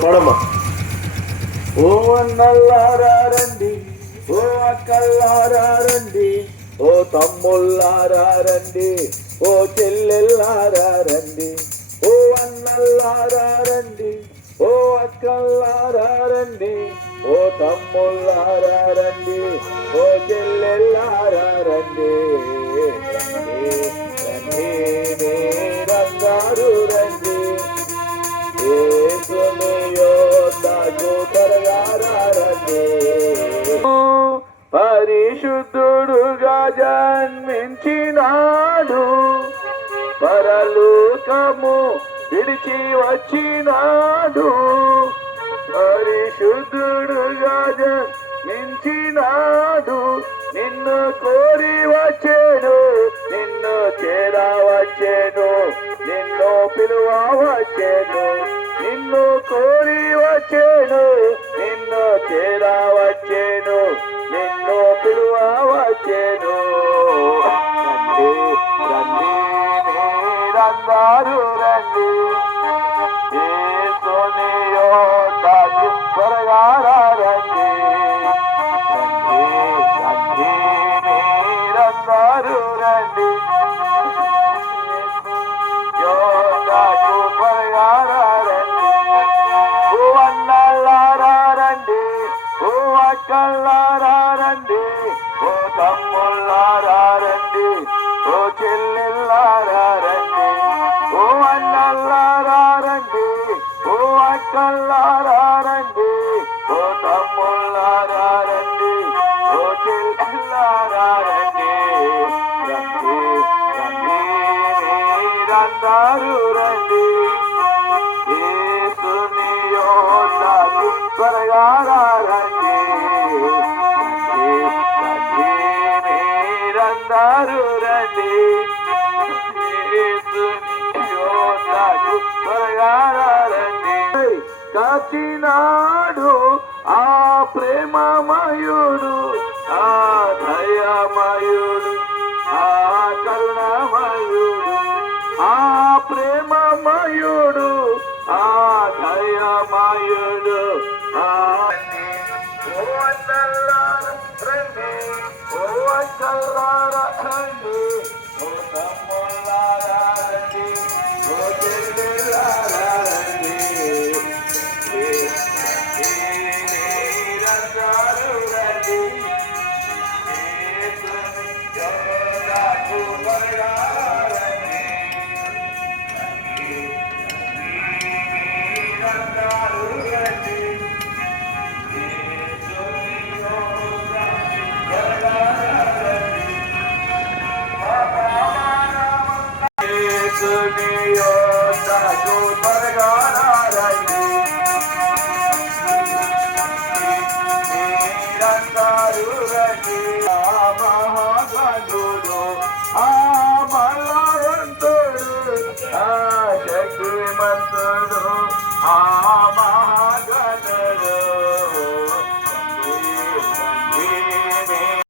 పడమ్మా. ఓ అన్నల్లారా రండి, ఓ అక్కల్లారా రండి, ఓ తమ్ముళ్ళారా రండి, ఓ చెల్లెల్లారా రండి, ఓ అన్నల్లారా రండి, ఓ అక్కల్లారా రండి, ఓ తమ్ముళ్ళారా రండి, ఓ చెల్లెల్లారా రండి, రండి రండి మీరందరూ రండి, పరిశుద్ధుడుగా జన్మించినాడు, పరలోకము విడిచి వచ్చినాడు, పరిశుద్ధుడుగా జన్మించినాడు, నిన్ను కోరి వచ్చేను, నిన్ను చేరా వచ్చేను, నిన్ను పిలువ వచ్చేను, నిన్ను కోరి వచ్చేను, నిన్ను చేరా వచ్చేను, నిన్ను పిలువ వచ్చేను, రండి రండి మీరందరూ రండి, యేసుని యోధకు త్వరగా రండి, రండి రండి మీరందరూ రండి, యోధకు త్వరగా రండి, ఓ అన్నల్లారా రండి, ఓ అక్కల్లారా రండి, ఓ తమ్ముళ్ళారా రండి, ఓ చెల్లెల్లారా రండి, ఓ అన్నల్లారా రండి, ఓ అక్కల్లారా రండి, ఓ తమ్ముళ్ళారా రండి, ఓ చెల్లెల్లారా రండి, రండి రండి మీరందరూ రండి, యేసుని యోధకు త్వరగా రండి, రండి రండి మీరందరూ రండి, యేసుని యోధకు త్వరగా రండి, కాచినాడు ఆ ప్రేమమయుడు, ఆ దయామయుడు, ఆ కరుణమయుడు, ఆ ప్రేమమయుడు, ఆ దయామయుడు, ఓ అన్నల్లారా రండి, ఓ అక్కల్లారా రండి, ఓ తమ్ముళ్ళారా రండి, ఓ చెల్లెల్లారా రండి, మీరందరూ రండి, యేసుని యోధకు త్వరగా రండి, మీరందరూ రండి, యేసుని యోధకు త్వరగా రండి, యేసుని యోధకు త్వరగా రండి, మీరందరూ రండి, ఆ మహాగణుడు, ఆ బలవంతుడు, ఆ శక్తిమంతుడు, ఆ